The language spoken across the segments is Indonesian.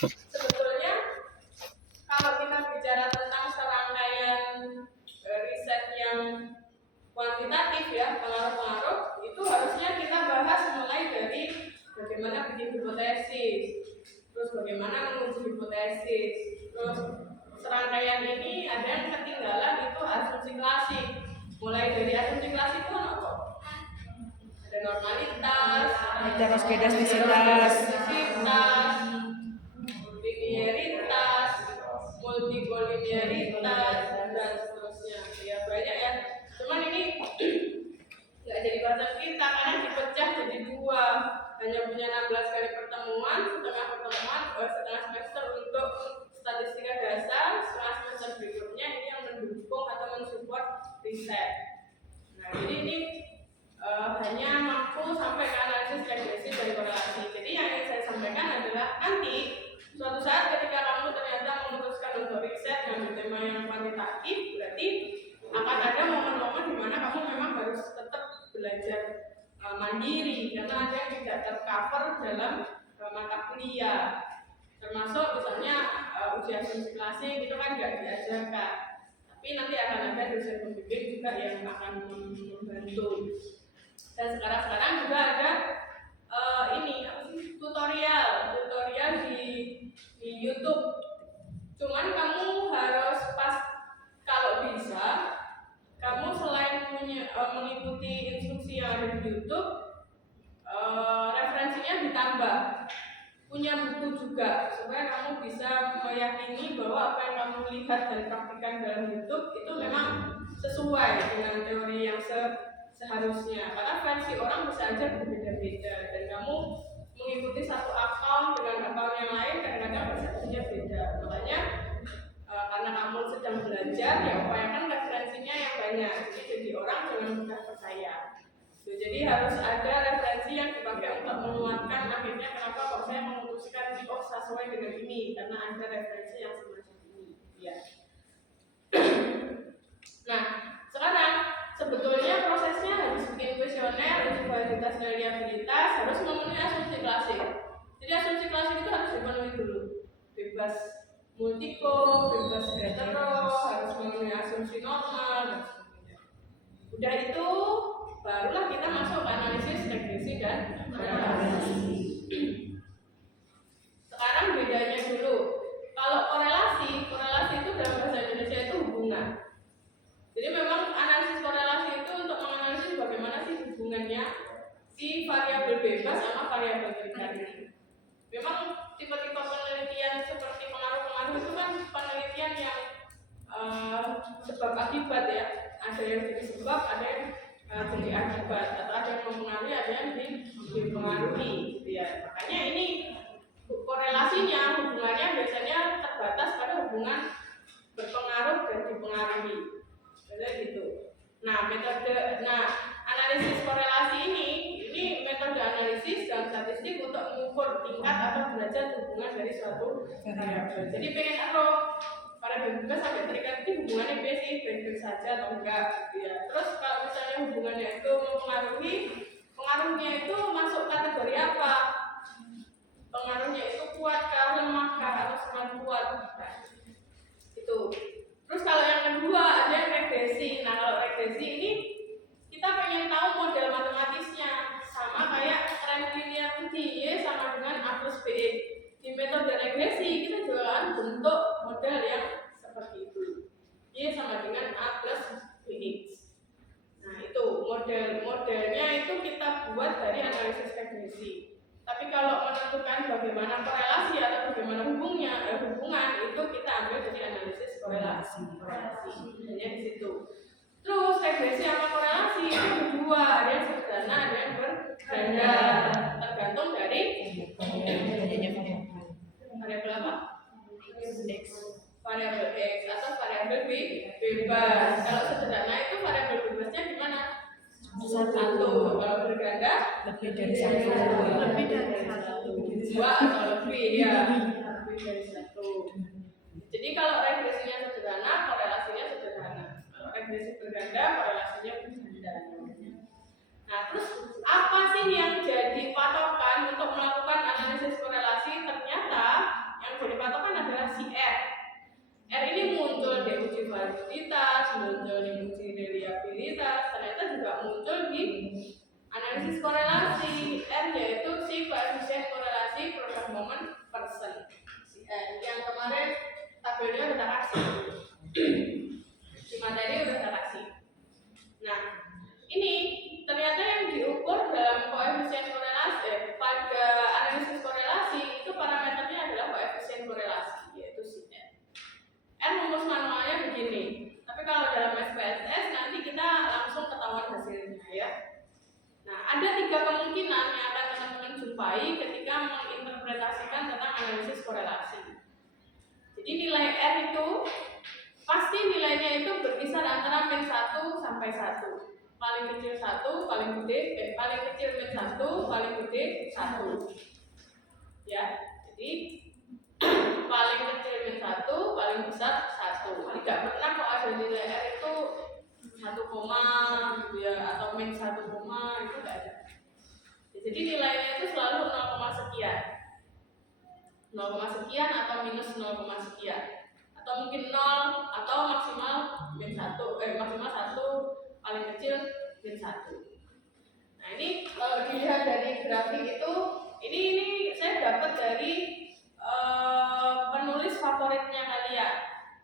Sebetulnya kalau kita bicara tentang serangkaian riset yang kuantitatif ya, pengaruh-pengaruh, itu harusnya kita bahas mulai dari bagaimana bikin hipotesis, terus bagaimana menguji hipotesis, terus serangkaian ini ada yang ketinggalan itu asumsi klasik. Mulai dari asumsi klasik itu apa? Ada normalitas, heteroskedastisitas, linearitas, multikolinearitas, dan seterusnya. Ya banyak ya. Cuman ini nggak jadi bahasan kita karena dipecah jadi dua. Hanya punya 16 kali pertemuan, setengah semester untuk statistika dasar, setengah semester berikutnya ini yang mendukung atau mensupport riset. Nah, jadi ini hanya mampu sampai ke analisis regresi dari korelasi. Jadi yang ingin saya sampaikan adalah nanti suatu saat ketika kamu ternyata memutuskan untuk riset dengan tema yang kuantitatif, berarti akan ada momen-momen di mana kamu memang harus tetap belajar mandiri karena ada yang tidak tercover dalam mata kuliah, termasuk misalnya uji asumsi klasik itu kan nggak diajarkan, tapi nanti akan ada dosen pembimbing juga yang akan membantu. Dan sekarang juga ada tutorial di YouTube. Cuman kamu harus kalau bisa kamu selain mengikuti instruksi yang ada di YouTube, referensinya ditambah, punya buku juga supaya kamu bisa meyakini bahwa apa yang kamu lihat dan praktikkan dalam YouTube itu memang sesuai dengan teori yang seharusnya. Karena versi orang bisa aja berbeda-beda dan kamu mengikuti satu account dengan account yang lain kadang-kadang persepsinya beda. Makanya karena kamu sedang belajar, ya upayakan referensinya yang banyak. Jadi orang jangan mudah percaya. Jadi harus ada referensi yang dipakai untuk menguatkan akhirnya kenapa kok saya memutuskan sesuai dengan ini karena ada referensi yang semacam ini. Ya. Nah, sekarang sebetulnya prosesnya harus bikin kuesioner, uji validitas dan reliabilitas, harus memenuhi asumsi klasik. Jadi asumsi klasik itu harus dipenuhi dulu. Bebas multiko, bebas hetero, harus memenuhi asumsi normal dan sebagainya. Udah itu barulah kita masuk analisis regresi dan korelasi. Sekarang bedanya dulu. Kalau korelasi itu dalam bahasa Indonesia itu hubungan. Jadi memang analisis korelasi itu untuk menganalisis bagaimana sih hubungannya si variabel bebas sama variabel terikat ini. Memang tipe-tipe penelitian seperti pengaruh-pengaruh itu kan penelitian yang sebab akibat ya. Ada yang jadi sebab, ada yang jadi akibat, atau ada yang mempengaruhi, ada yang dipengaruhi gitu ya. Makanya ini korelasinya, hubungannya biasanya terbatas pada hubungan berpengaruh dan dipengaruhi. Gitu. Nah, analisis korelasi ini metode analisis dan statistik untuk mengukur tingkat atau derajat hubungan dari suatu variabel. Jadi pengen variabel bebas sampai terikat itu hubungannya baik-baik saja atau enggak gitu ya. Terus kalau misalnya hubungannya itu mempengaruhi, pengaruhnya itu masuk kategori apa? Pengaruhnya itu kuat kah, lemah kah, atau sangat kuat? Nah, itu. Terus kalau yang kedua ada yang regresi. Nah, kalau regresi ini kita pengen tahu model matematisnya, sama kayak tren linear tadi, Y sama dengan A plus B. Di metode regresi kita juga kan bentuk model yang seperti itu, Y sama dengan A plus BX. Nah, itu modelnya itu kita buat dari analisis regresi. Tapi kalau menentukan bagaimana korelasi atau bagaimana hubungan itu kita ambil dari analisis korelasi. Hanya di situ. Terus regresi sama korelasi itu berdua, ada yang sederhana, ada yang berganda, tergantung dari variabel apa? Variabel X atau variabel B bebas. Kalau sederhana itu variabel bebasnya gimana? Satu. Kalau berganda lebih dari satu, dua atau lebih ya, lebih dari satu. Jadi kalau regresinya sederhana, korelasinya sederhana. Kalau regresi berganda, korelasinya berganda. Nah, terus apa sih yang jadi patokan untuk melakukan analisis korelasi? Ternyata yang tiga kemungkinan yang akan teman-teman jumpai ketika menginterpretasikan tentang analisis korelasi. Jadi nilai R itu pasti nilainya itu berkisar antara min 1 sampai 1. Paling kecil 1, paling kecil min 1, paling gede 1. Ya, jadi paling kecil min 1, paling besar 1. Tidak pernah kok ada nilai R itu 1, gitu ya, atau min 1, itu tidak ada. Jadi nilainya itu selalu 0, sekian. 0, sekian atau minus 0, sekian. Atau mungkin 0 atau maksimal min 1, maksimal 1, paling kecil min 1. Nah, ini kalau dilihat dari grafik itu, ini saya dapat dari penulis favoritnya kalian.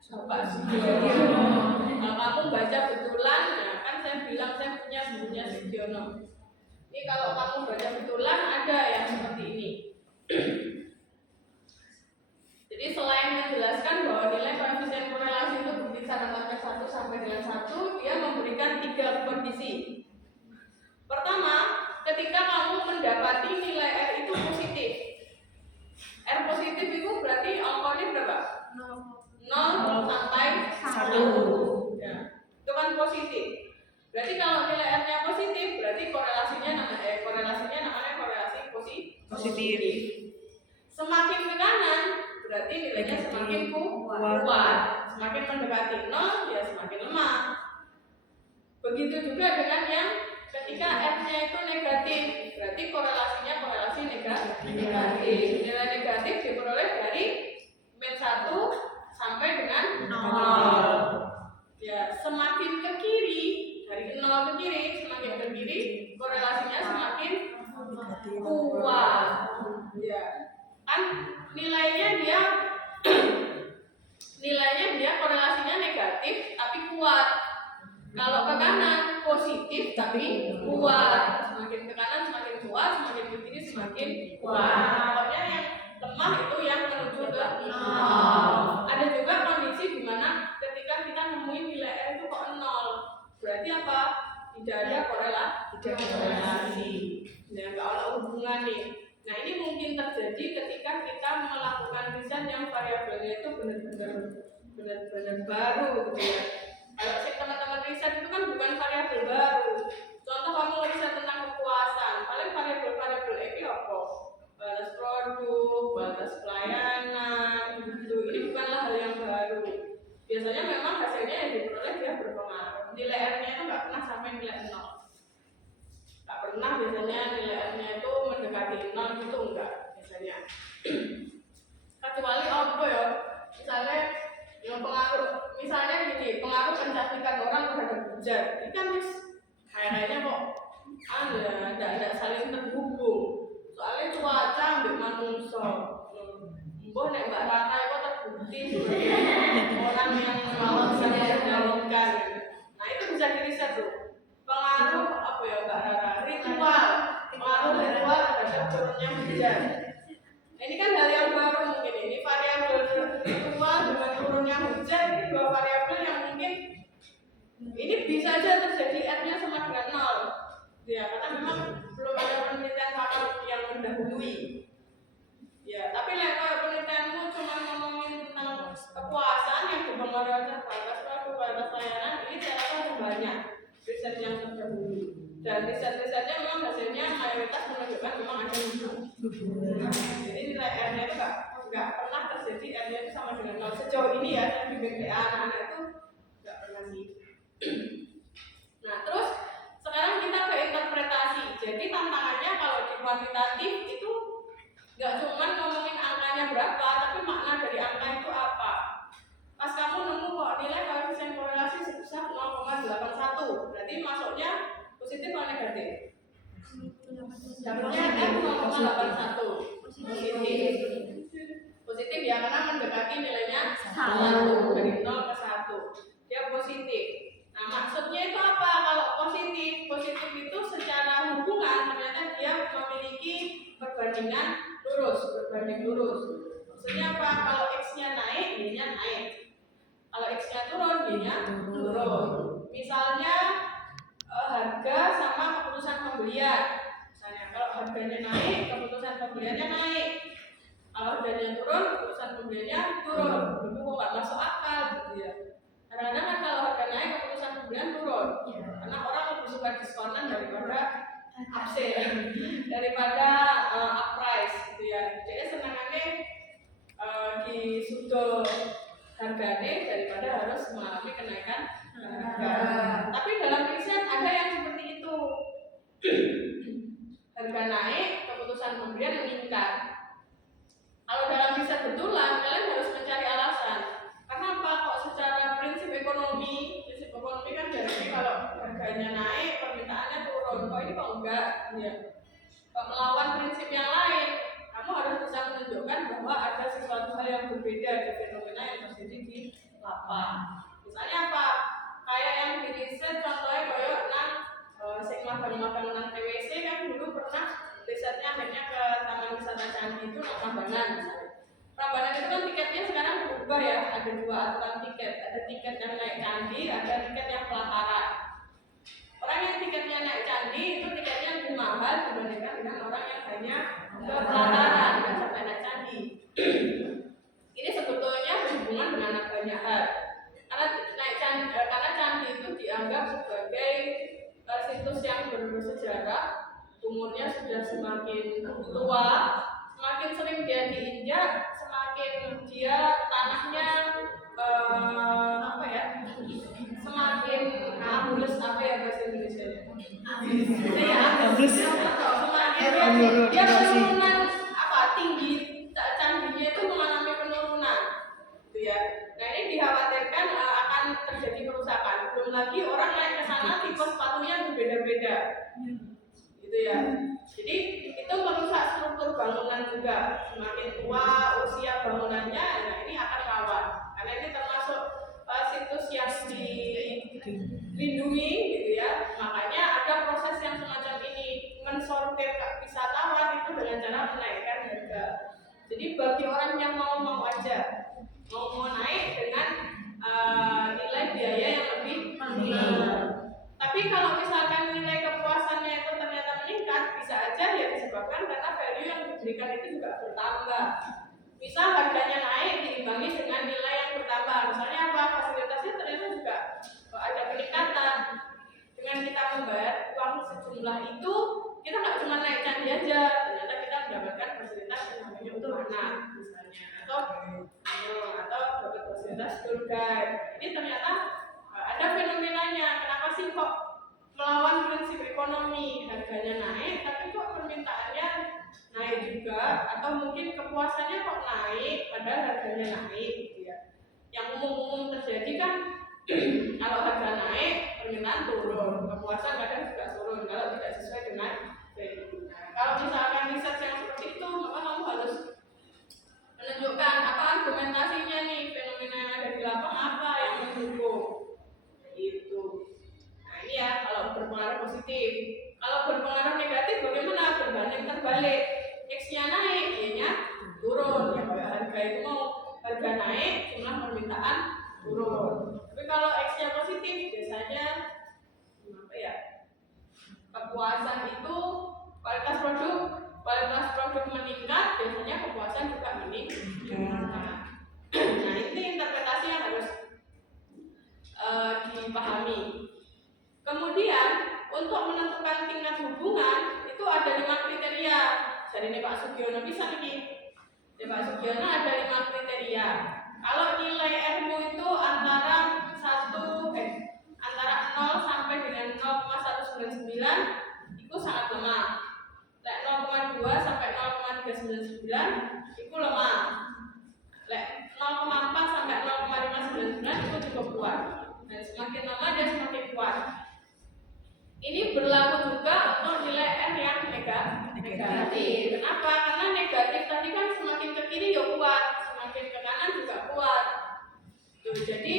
Bapak Sugiono. Kalau kamu baca betulan, nah kan saya bilang saya punya bukunya Sugiono. Ini kalau kamu baca betulan ada yang seperti ini. Jadi selain menjelaskan bahwa nilai koefisien korelasi itu berkisar antara 1 sampai dengan 1, dia memberikan 3 kondisi. Pertama, ketika kamu mendapati nilai R itu positif. R positif itu berarti angkanya berapa? 0 sampai 1. Ya, itu kan positif. Berarti kalau nilai R-nya positif, berarti korelasinya namanya korelasi positif. Semakin ke kanan, berarti nilainya semakin kuat. Semakin mendekati 0, ya semakin lemah. Begitu juga dengan yang ketika R-nya itu negatif, berarti korelasinya korelasi negatif. Nilai negatif diperoleh dari min 1 sampai dengan 0. Ya, semakin ke kiri, dari 0 ke kiri, semakin ke kiri, korelasinya semakin kuat. Ya, kan nilainya dia korelasinya negatif tapi kuat. Kalau ke kanan positif tapi kuat. Semakin ke kanan semakin kuat, semakin ke kiri semakin kuat. Pokoknya yang lemah itu yang menuju ke 0. Ada juga kondisi di mana ketika kita nemuin nilai R itu kok 0. Berarti apa? Tidak ada korelasi. Ya, nggak ada hubungan nih. Nah, ini mungkin terjadi ketika kita melakukan riset yang variabelnya itu benar-benar baru gitu ya. Kalau teman-teman riset itu kan bukan variabel baru. Contoh kamu riset tentang kepuasan, paling variabel ini apa? Batas produk, batas pelayanan, gitu. Ini bukanlah hal yang baru. Biasanya memang hasilnya yang diperoleh dia berpengaruh. Nilai R-nya itu nggak pernah sampai nilai 0. Nggak pernah biasanya nilai R-nya itu mendekati 0 gitu, enggak biasanya. Kecuali apa ya? Misalnya yang pengaruh, misalnya gini, pengaruh kecantikan orang terhadap hujan. Ini kan kayaknya kok tidak saling terhubung. Soalnya cuaca ambil manusia. Mbok nek Mbak Rara itu terbukti sebagai orang yang mau bisa mengendalikan. Nah, itu bisa diriset tuh. Pengaruh apa ya Mbak Rara? Pengaruh ritual terhadap turunnya hujan. Nah, ini kan hal yang baru mungkin. Ini variabel ritual dengan turunnya hujan, ini dua variabel yang mungkin ini bisa saja terjadi R-nya sama dengan 0. Ya, karena memang belum ada penelitian yang mendahului. Ya, tapi kalau penelitianmu cuma ngomongin tentang kepuasan yang dipengaruhi oleh batas layanan, ini saya rasa ada banyak riset yang terdahulu. Dan riset-risetnya memang hasilnya mayoritas menunjukkan memang ada hubungan. Jadi nilai R-nya itu nggak pernah terjadi R-nya itu sama dengan 0. Sejauh ini ya, saya bimbing PA anak-anak itu nggak pernah sih. Nah, terus sekarang kita ke interpretasi. Jadi tantangannya kalau di kuantitatif itu nggak cuma ngomongin angkanya berapa, tapi makna dari angka itu apa. Pas kamu nemu kok nilai koefisien korelasi sebesar 0,81, berarti masuknya positif atau negatif? Dapatnya R 0,81 positif ya, karena mendekati nilainya 1 dari 0 ke 1 dia positif. Nah, maksudnya itu apa? Kalau positif itu secara hubungan ternyata dia memiliki perbanding lurus. Maksudnya apa? Kalau X-nya naik, Y-nya naik. Kalau X-nya turun, Y-nya turun. Misalnya harga sama keputusan pembelian. harganya naik, keputusan pembeliannya naik. Kalau harganya turun, keputusan pembeliannya turun. Itu kok nggak masuk akal gitu ya. Kadang-kadang kan kalau harga naik, keputusan pembelian turun. Karena orang lebih suka diskonan daripada upsale, daripada up price gitu ya. Jadi senangannya di sudo harganya daripada harus mengalami kenaikan harga. Tapi dalam riset ada yang seperti itu. Harga naik, keputusan pembelian meningkat. Kalau dalam riset betulan, kalian harus mencari alasan. Karena apa? Kok secara prinsip ekonomi kan jadi kalau harganya naik, permintaannya turun. Kok ini kok enggak? Ya. Kok melawan prinsip yang lain? Kamu harus bisa menunjukkan bahwa ada sesuatu hal yang berbeda di fenomena yang terjadi di lapangan. Misalnya apa? Kayak yang di riset contohnya kayak sing magang-magang nang TWC kan dulu pernah risetnya akhirnya ke Taman Wisata Candi itu Prambanan misalnya. Prambanan itu kan tiketnya sekarang berubah ya, ada dua aturan tiket, ada tiket yang naik candi, ada tiket yang pelataran. Orang yang tiketnya naik candi itu tiketnya lebih mahal dibandingkan dengan orang yang hanya ke pelataran dan sampai naik candi. Ini sebetulnya berhubungan dengan banyak hal. Karena candi itu dianggap sebagai situs yang bersejarah, umurnya sudah semakin tua, semakin sering dia diinjak, semakin dia tanahnya semakin ambles bahasa Indonesia. Semakin dia penurunan tinggi candinya itu mengalami penurunan, gitu ya. Nah ini dikhawatirkan akan terjadi kerusakan. Belum lagi orang naik ke sana tipe sepatunya berbeda-beda, gitu ya. Jadi itu merusak struktur bangunan juga. Semakin tua usia bangunannya, nah ini akan rawan. Karena ini termasuk situs yang dilindungi, gitu ya. Makanya ada proses yang semacam ini, mensortir wisatawan itu dengan cara menaikkan harga. Jadi bagi orang yang mau aja, mau naik dengan nilai biaya yang lebih mahal. Tapi kalau misalkan nilai kepuasannya itu ternyata meningkat, bisa aja ya disebabkan karena value yang diberikan itu juga bertambah. Misal harganya naik diimbangi dengan nilai yang bertambah. Misalnya apa? Fasilitasnya ternyata juga ada peningkatan. Dengan kita membayar uang sejumlah itu, kita nggak cuma naik candi aja, ternyata kita mendapatkan fasilitas yang namanya untuk anak, misalnya, atau dapat fasilitas tour guide. Ini ternyata ada fenomenanya. Kenapa sih kok melawan prinsip ekonomi, harganya naik, tapi kok permintaannya naik juga, atau mungkin kepuasannya kok naik, padahal harganya naik, gitu ya. Yang umum-umum terjadi kan kalau harga naik, permintaan turun, kepuasan kadang juga turun kalau tidak sesuai dengan value. Nah, kalau misalkan riset yang seperti itu, maka kamu harus menunjukkan apa argumentasinya nih, fenomena yang ada di lapangan apa yang mendukung. Itu. Nah ini ya kalau berpengaruh positif. Kalau berpengaruh negatif bagaimana? Berbanding terbalik. X-nya naik, Y-nya turun. Ya kayak harga itu mau harga naik, jumlah permintaan turun. Tapi kalau X-nya positif biasanya kepuasan itu kualitas produk meningkat, biasanya kepuasan juga meningkat. Nah ini interpretasi yang harus dipahami. Kemudian untuk menentukan tingkat hubungan itu ada 5 kriteria. Jadi ini Pak Sugiono bisa nih. Di Pak Sugiono ada 5 kriteria. Kalau nilai R-mu itu antara 0 sampai dengan 0,199 itu sangat lemah. 0,2 sampai 0,399 itu lemah. 0,4 sampai 0,599 itu cukup kuat. Dan semakin lama dia semakin kuat. Ini berlaku juga untuk nilai R yang negatif. Kenapa? Karena negatif tadi kan semakin ke kiri ya kuat, semakin ke kanan juga kuat. Jadi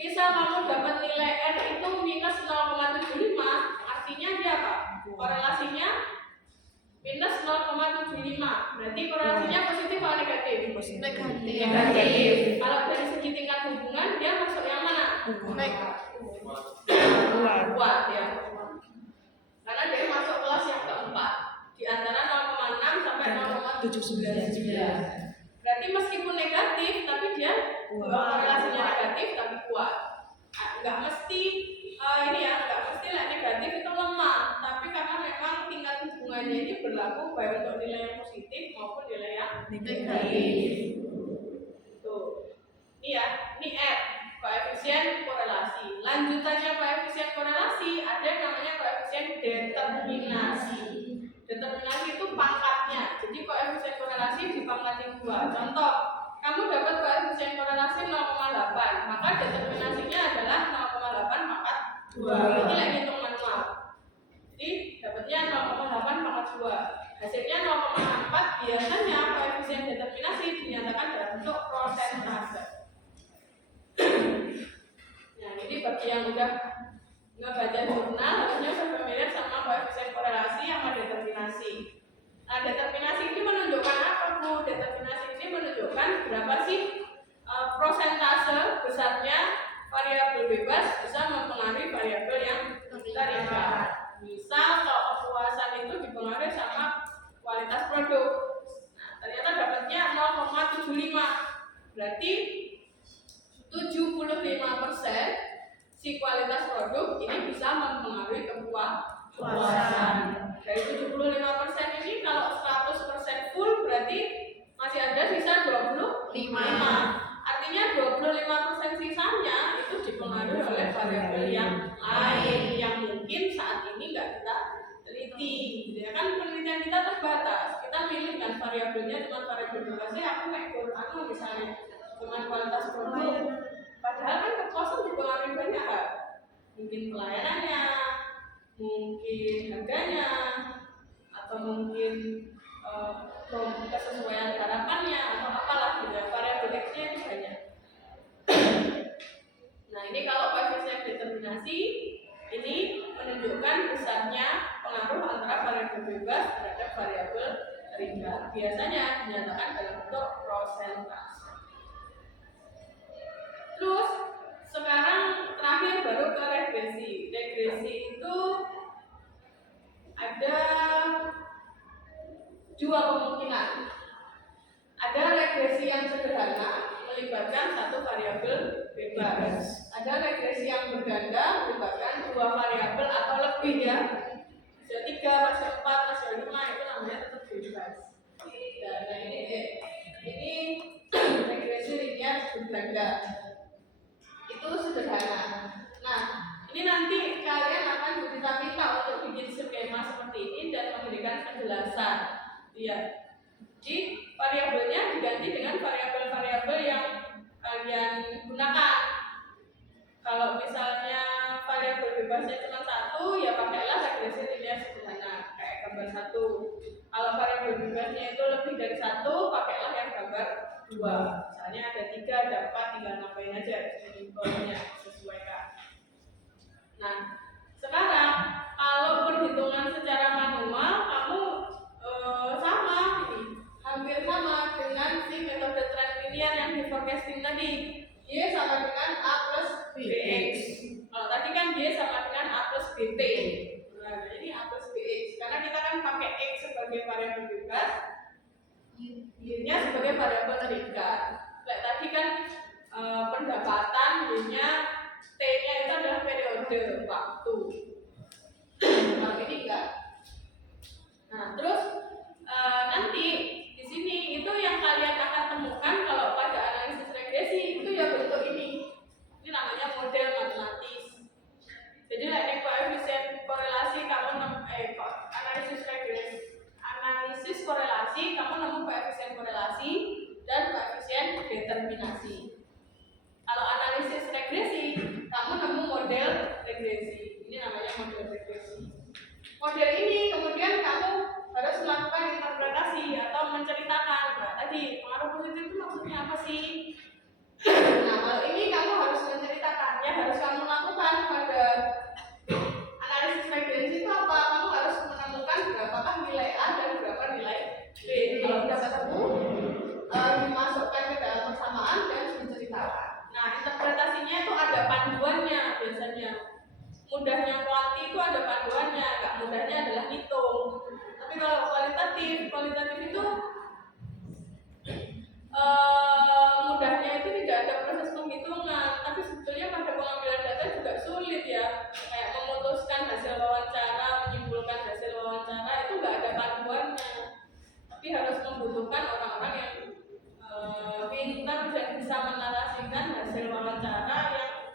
misal kamu dapat nilai R itu minus 0,75, artinya dia apa? Korelasinya minus 0,75. Berarti korelasinya positif atau negatif? Negatif. Kalau dari segi tingkat hubungan dia masuk yang mana? Kuat ya. Karena dia masuk kelas yang keempat di antara Berarti meskipun negatif tapi dia korelasinya negatif tapi kuat. Nggak mesti nggak mesti lah negatif itu lemah, tapi karena memang tingkat hubungannya ini berlaku baik untuk nilai yang positif maupun nilai yang negatif. Tuh, ini F, koefisien korelasi. Lanjutannya koefisien korelasi ada yang namanya koefisien determinasi. Determinasi itu pangkatnya. Jadi koefisien korelasi dipangkatin 2. Contoh, kamu dapat koefisien korelasi 0,8, maka determinasinya adalah 0,8 pangkat 2. Ini lagi hitung manual. Jadi dapatnya 0,8 pangkat 2. Hasilnya 0,4. Biasanya koefisien determinasi dinyatakan dalam bentuk prosentase. Nah, ini bagi yang udah nggak baca jurnal harusnya sudah familiar sama koefisien korelasi sama determinasi. Nah, determinasi ini menunjukkan apa, Bu? Determinasi ini menunjukkan berapa sih prosentase besarnya variabel bebas bisa mempengaruhi variabel yang terikat. Misal kalau kepuasan itu dipengaruhi sama kualitas produk. Nah, ternyata dapatnya 0,75. Berarti 75% si kualitas produk ini bisa mempengaruhi kepuasan. Dari 75% ini kalau 100% full berarti masih ada sisa 25. Artinya 25% sisanya itu dipengaruhi oleh variabel yang lain yang mungkin saat ini nggak kita teliti. Ya kan penelitian kita terbatas. Kita pilih kan variabelnya cuma variabel bebasnya aku kayak misalnya cuma kualitas produk. Padahal kan kepuasan dipengaruhi banyak hal. Mungkin pelayanannya, mungkin harganya, atau mungkin kesesuaian harapannya atau apalah gitu. Variabel X-nya itu banyak. Nah, ini kalau koefisien determinasi ini menunjukkan besarnya pengaruh antara variabel bebas terhadap variabel terikat. Biasanya dinyatakan dalam bentuk prosentase. Terus sekarang terakhir baru ke regresi. Regresi itu ada 2 kemungkinan. Ada regresi yang sederhana melibatkan 1 variabel bebas. Ada regresi yang berganda melibatkan 2 variabel atau lebih ya. Rasio 3, rasio 4, rasio 5 itu namanya tetap bebas. Nah, ini regresi linear berganda. Itu sederhana. Nah, ini nanti kalian akan diminta untuk bikin skema seperti ini dan memberikan penjelasan. Ya. Jadi variabelnya diganti dengan variabel-variabel yang kalian gunakan. Kalau misalnya variabel bebasnya cuma 1, ya pakailah regresi linear sederhana kayak gambar 1. Kalau variabel bebasnya itu lebih dari 1, pakailah yang gambar 2. Misalnya ada 3, ada 4, tinggal nambahin aja simbolnya, sesuaikan. Nah, sekarang kalau perhitungan secara manual kamu hampir sama dengan si metode trend linear yang di forecasting tadi. Y sama dengan A plus BX. Kalau tadi kan Y sama dengan A plus BT. Nah, ini A plus BX. Karena kita kan pakai X sebagai variabel bebas, Y-nya sebagai variabel terikat. Kayak tadi kan pendapatan, Y-nya T-nya itu adalah periode waktu. Kalau ini enggak. Nah, terus nanti di sini itu yang kalian akan temukan kalau pada analisis regresi itu ya bentuk ini. Ini namanya model matematis. Jadi ini koefisien korelasi kamu analisis korelasi kamu nemu koefisien korelasi dan koefisien determinasi. Kalau analisis regresi kamu nemu model regresi. Ini namanya model regresi. Model ini kemudian kamu harus melakukan interpretasi atau menceritakan. Nah, tadi pengaruh positif itu maksudnya apa sih? Nah, kalau ini kamu harus menceritakannya, harus kamu lakukan pada analisis regresi itu apa? Kamu harus menemukan berapakah nilai A dan berapa nilai B. Kalau sudah ketemu, dimasukkan ke dalam persamaan dan diceritakan. Nah, interpretasinya itu ada panduannya biasanya. Mudahnya kuanti itu ada panduannya, nggak mudahnya adalah hitung. Tapi kalau kualitatif itu bisa menarasikan hasil wawancara yang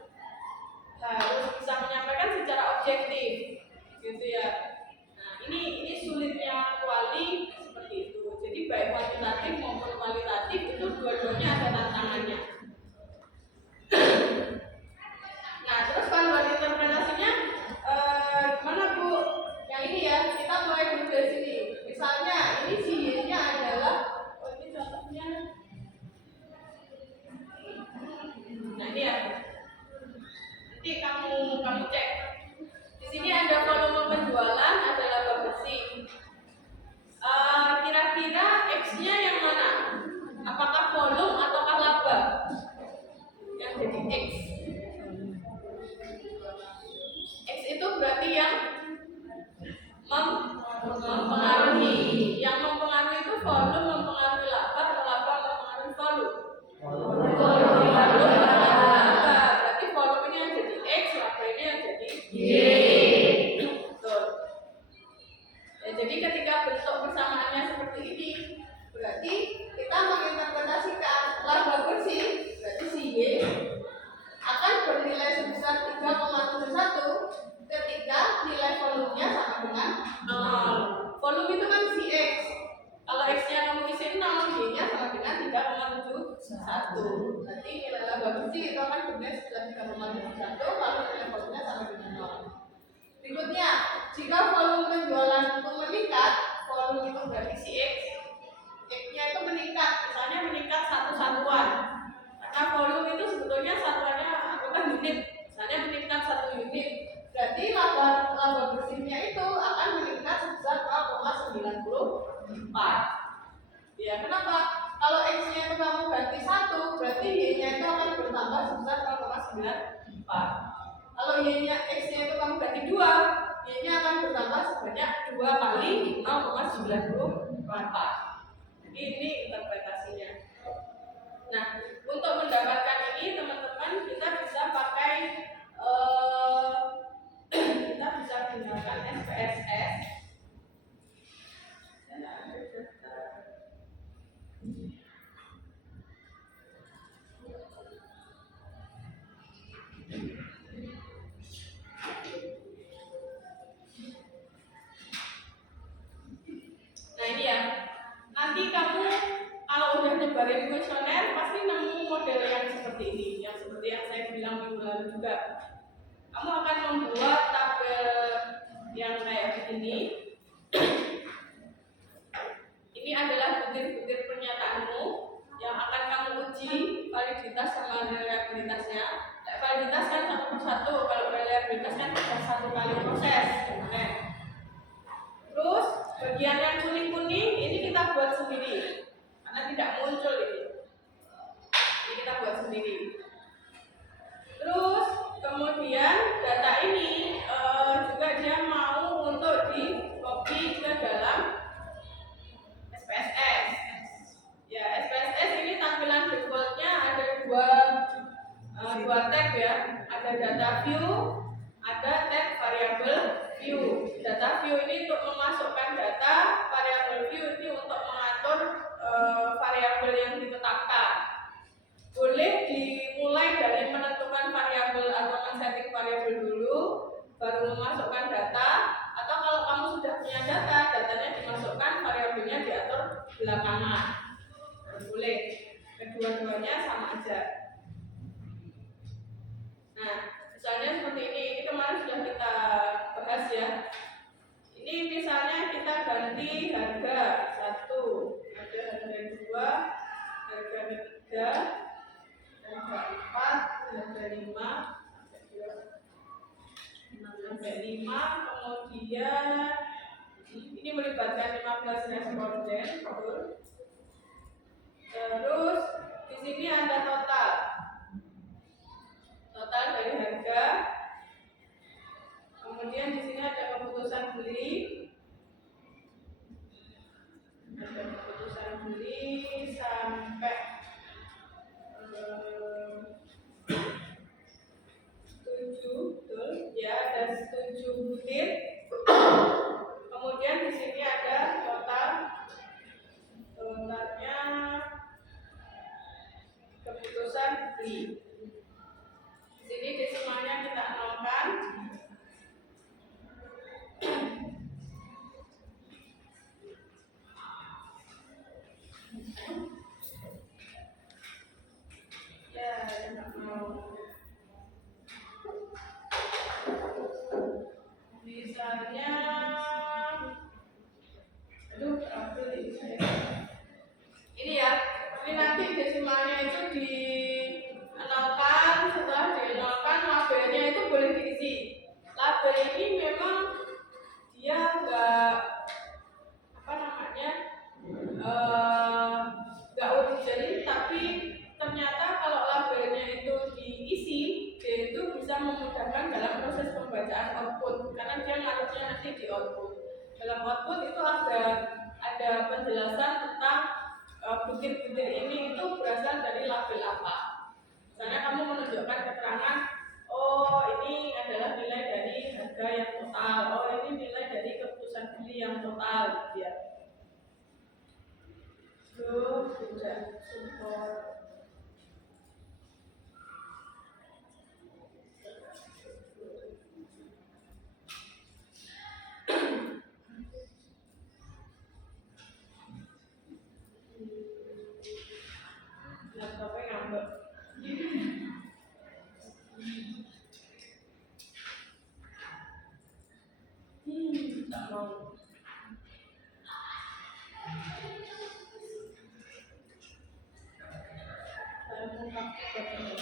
harus bisa menyampaikan secara objektif, gitu ya. Nah, ini sulitnya kuali seperti itu. Jadi baik kuantitatif maupun kualitatif itu dua-duanya ada tantangannya. Nah, terus panduan interpretasinya gimana Bu? Yang ini ya, kita mulai dulu dari sini. Misalnya ini si Y-nya adalah, ini contohnya. Nah ini ya. Nanti kamu cek. Di sini ada volume penjualan, ada laba bersih. Kira-kira X-nya yang mana? Apakah volume ataukah laba? Yang jadi X. X itu berarti yang mempengaruhi. Yang mempengaruhi itu volume mempengaruhi laba atau laba mempengaruhi volume? Volume laba. Berarti volume ini yang jadi X, laba ini yang jadi Y. Betul. Ya, jadi ketika bentuk persamaannya seperti ini, berarti kita menginterpretasikan laba bersih, berarti si Y akan bernilai sebesar 3,71 ketika nilai volumenya sama dengan 0. Volume itu kan si X. Kalau X-nya kamu isi 0, Y-nya sama dengan 3,71. Berarti nilai laba bersih itu akan bernilai sebesar 3,71 kalau nilai volumenya sama dengan 0. Berikutnya, jika volume penjualan itu meningkat, volume itu berarti si X. X-nya itu meningkat, misalnya meningkat satu satuan. Karena volume itu sebetulnya satuannya apakah unit, misalnya meningkat 1 unit, berarti laba bersihnya itu akan meningkat sebesar 0,94. Ya, kenapa? Kalau X-nya itu kamu ganti 1, berarti Y-nya itu akan bertambah sebesar 0,94. Kalau Y-nya X-nya itu kamu ganti 2, Y-nya akan bertambah sebanyak 2 kali 0,94. Ini interpretasinya. Nah, untuk mendapatkan ini teman-teman kita bisa pakai kita bisa gunakan SPSS. Nah ini ya, nanti kamu kalau udah nyebarin kuesioner pasti nemu model yang seperti ini, yang seperti yang saya bilang minggu lalu juga. Kamu akan membuat tabel yang kayak begini. Ini adalah butir-butir pernyataanmu yang akan kamu uji validitas sama reliabilitasnya. Validitas kan satu persatu, kalau reliabilitas kan bisa 1 kali proses. Nah, terus bagian yang kuning-kuning ini kita buat sendiri karena tidak muncul ini. Ini kita buat sendiri. Terus kemudian data ini juga dia mau untuk di copy ke dalam SPSS. Ya, SPSS ini tampilan defaultnya ada dua tab ya. Ada data view, ada tab variable view. Data view ini untuk memasukkan data, variable view ini untuk mengatur variabel yang ditetapkan. Boleh dimulai dari menentukan variabel atau men-setting variabel dulu, baru memasukkan data, atau kalau kamu sudah punya data, datanya dimasukkan, variabelnya diatur belakangan. Boleh, kedua-duanya sama aja. Nah, misalnya seperti ini kemarin sudah kita bahas ya. Ini misalnya kita ganti harga 1, ada harga 2, harga 3, harga 4, harga 5, harga 5, kemudian ini melibatkan 15 responden, betul. Terus di sini ada total dari harga. Kemudian di sini ada keputusan beli. Ada keputusan beli sampai 7, betul? Ya, ada 7 butir. Kemudian di sini ada totalnya asli. Di sini desimalnya kita nolkan. Ya, nggak mau. Misalnya, aduh, apa ini saya? Ini ya, ini nanti desimalnya itu dienolkan, setelah dienolkan labelnya itu boleh diisi. Label ini memang dia nggak apa namanya nggak original, tapi ternyata kalau labelnya itu diisi, dia itu bisa memudahkan dalam proses pembacaan output karena dia ngaruhnya nanti di output. Dalam output itu ada penjelasan tentang butir-butir ini itu berasal dari label apa. Misalnya kamu menunjukkan keterangan, oh ini adalah nilai dari harga yang total, oh ini nilai dari keputusan beli yang total, gitu ya. Tuh, sudah support. Laptopnya ngambek. Tak mau. Saya mau pakai ini.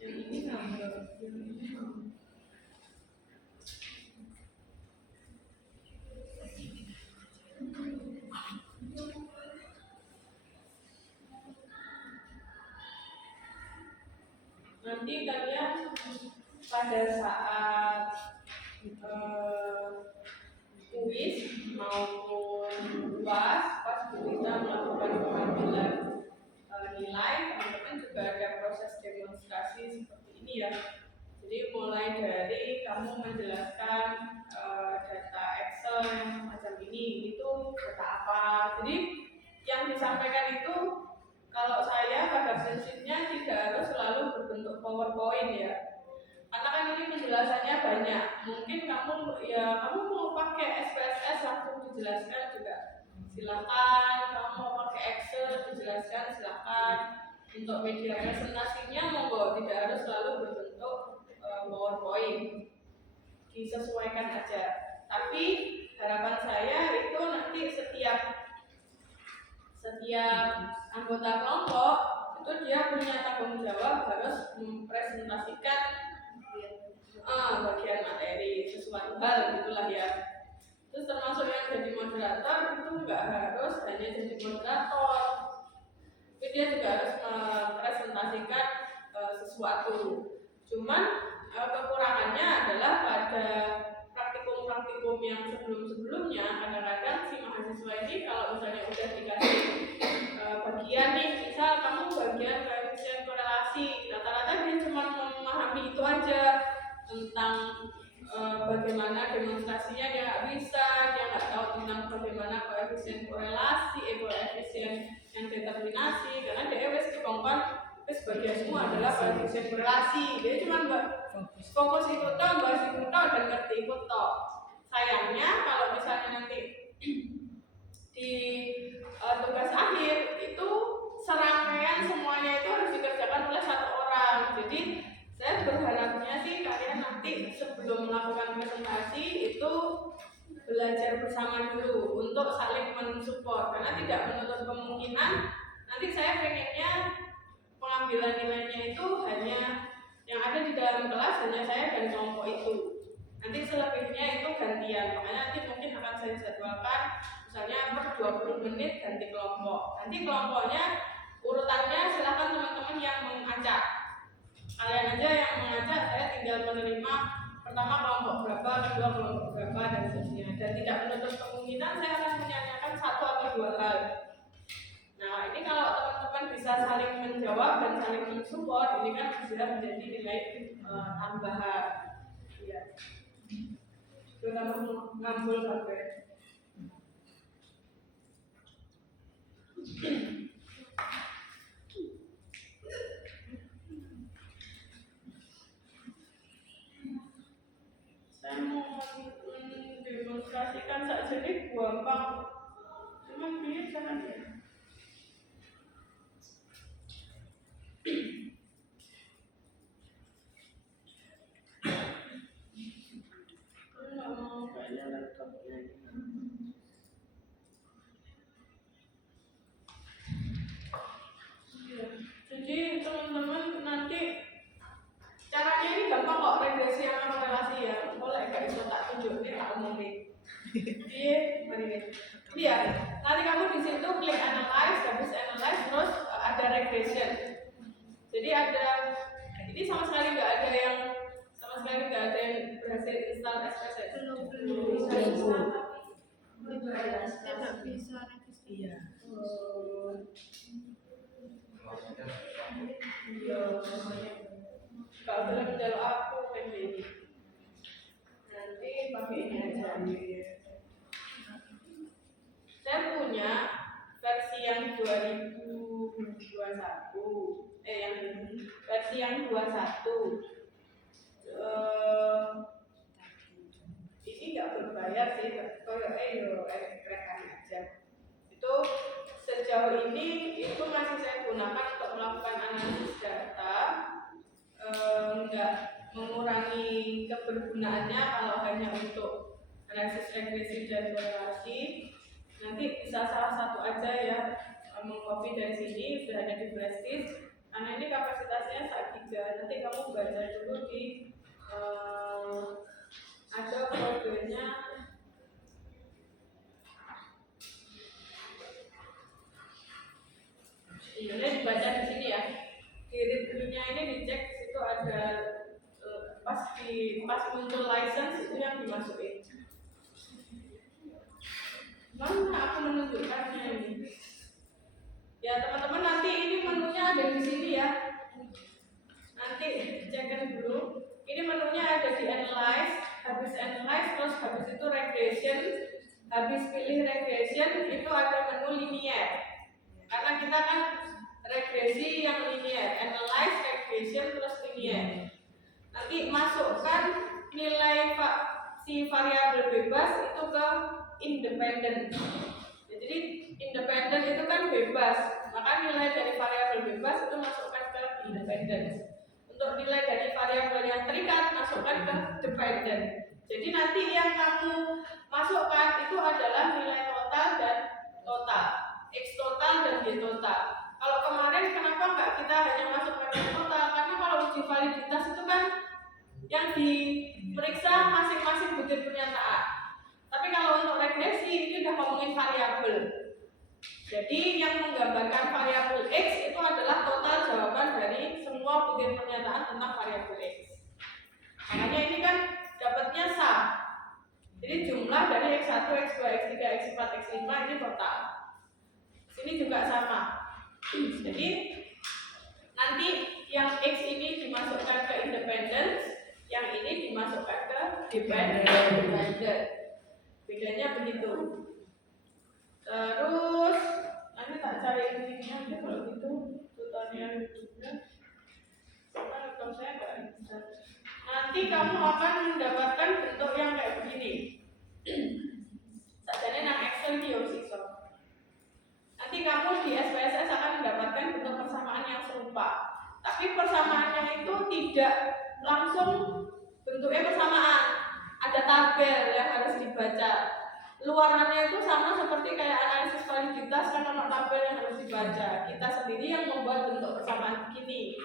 Yang ini ngambek. Nanti kalian pada saat kuis maupun UAS pas kita melakukan pengambilan nilai, teman-teman juga ada proses demonstrasi seperti ini ya. Jadi mulai dari kamu menjelaskan data Excel yang semacam ini, itu data apa. Jadi yang disampaikan itu kalau saya pada prinsipnya tidak harus selalu berbentuk PowerPoint ya. Karena kan ini penjelasannya banyak. Mungkin kamu mau pakai SPSS langsung dijelaskan juga silakan. Kamu mau pakai Excel dijelaskan silakan. Untuk media presentasinya monggo, tidak harus selalu berbentuk PowerPoint. Disesuaikan aja. Tapi harapan saya itu nanti setiap anggota kelompok itu dia punya tanggung jawab harus mempresentasikan bagian materi sesuatu hal gitulah ya. Terus termasuk yang jadi moderator itu nggak harus hanya jadi moderator, tapi dia juga harus mempresentasikan sesuatu. Cuman kekurangannya adalah pada praktikum yang sebelumnya kadang-kadang si mahasiswa ini kalau misalnya udah dikasih bagian nih, misal kamu bagian koefisien korelasi, rata-rata dia cuma memahami itu aja tentang bagaimana demonstrasinya, dia nggak bisa, dia nggak tahu tentang bagaimana koefisien korelasi, koefisien yang determinasi, karena dia wes dikongkon Terus bagianmu adalah bagian relasi. Dia cuma fokus ikut toh, bahas ikut toh, dan ngerti ikut toh. Sayangnya kalau misalnya nanti di tugas akhir itu serangkaian semuanya itu harus dikerjakan oleh satu orang. Jadi saya berharapnya sih kalian nanti sebelum melakukan presentasi itu belajar bersama dulu untuk saling mensupport, karena tidak menutup kemungkinan nanti saya pengennya pengambilan nilainya itu hanya yang ada di dalam kelas hanya saya dan kelompok itu. Nanti selebihnya itu gantian, makanya nanti mungkin akan saya jadwalkan misalnya per 20 menit ganti kelompok. Nanti kelompoknya urutannya silahkan teman-teman yang mengacak. Kalian aja yang mengajak, saya tinggal menerima pertama kelompok berapa, kedua kelompok berapa, dan seterusnya. Dan tidak menutup kemungkinan saya akan menanyakan satu atau dua hal. Nah, ini kalau teman-teman bisa saling menjawab dan saling mensupport, ini kan bisa menjadi nilai tambahan. Ya. Kita mau ngambul sampai. Saya mau demonstrasikan saja jadi gampang, cuman biar jangan ya. Nggak mau kayaknya laptopnya. Ya. Jadi teman-teman nanti caranya ini gampang kok, regresi sama korelasi ya. Boleh gak bisa tak tunjuk nih, tak umumin. Iya, mari nih. Iya, nanti kamu di situ klik analyze, habis analyze terus ada regression. Jadi ada, ini sama sekali nggak ada yang berhasil install SPSS. Belum. Tidak bisa. Iya. Kalau boleh menjaluk aku ini. Nanti pakai ini aja. Saya punya versi yang 2021, versi yang 21. Ini nggak berbayar sih, rekan aja. Itu sejauh ini itu masih saya gunakan untuk melakukan analisis data, nggak mengurangi kebergunaannya kalau hanya untuk analisis regresi dan korelasi. Nanti bisa salah satu aja ya mengcopy dari sini, sudah ada di flash disk. Karena ini kapasitasnya 1 GB. Nanti kamu baca dulu di ada kodenya. Ini dibaca di sini ya. Di reviewnya ini dicek, situ ada pas muncul license itu yang dimasukin. Mana aku menunjukkannya ini? Ya teman-teman, nanti ini menunya ada di sini ya. Nanti cekkan dulu. Ini menunya ada di analyze, habis analyze terus habis itu regression. Habis pilih regression itu ada menu linear. Karena kita kan regresi yang linear, analyze, regression terus linear. Nanti masukkan nilai si variabel bebas itu ke independen. Jadi independen itu kan bebas, maka nilai dari variabel bebas itu masukkan ke independen. Untuk nilai dari variabel yang terikat masukkan ke dependen. Jadi nanti yang kamu masukkan itu adalah nilai total dan total, x total dan y total. Kalau kemarin kenapa nggak kita hanya masukkan y total? Karena kalau uji validitas itu kan yang diperiksa masing-masing butir pernyataan. Tapi kalau untuk regresi ini udah ngomongin variabel. Jadi yang menggambarkan variabel x itu adalah total jawaban dari semua butir pernyataan tentang variabel x. Makanya ini kan dapatnya sum. Jadi jumlah dari x1, x2, x3, x4, x5 ini total. Sini juga sama. Jadi nanti yang x ini dimasukkan ke independence, yang ini dimasukkan ke dependent. Bedanya begitu. Terus nanti tak cari linknya aja kalau gitu tutorial. Nanti kamu akan mendapatkan bentuk yang kayak begini. Sajane nang Excel iki yo siksa. Nanti kamu di SPSS akan mendapatkan bentuk persamaan yang serupa. Tapi persamaannya itu tidak langsung bentuknya persamaan. Ada tabel yang harus dibaca. Luarannya itu sama seperti kayak analisis validitas, kan ada tabel yang harus dibaca. Kita sendiri yang membuat bentuk persamaan begini.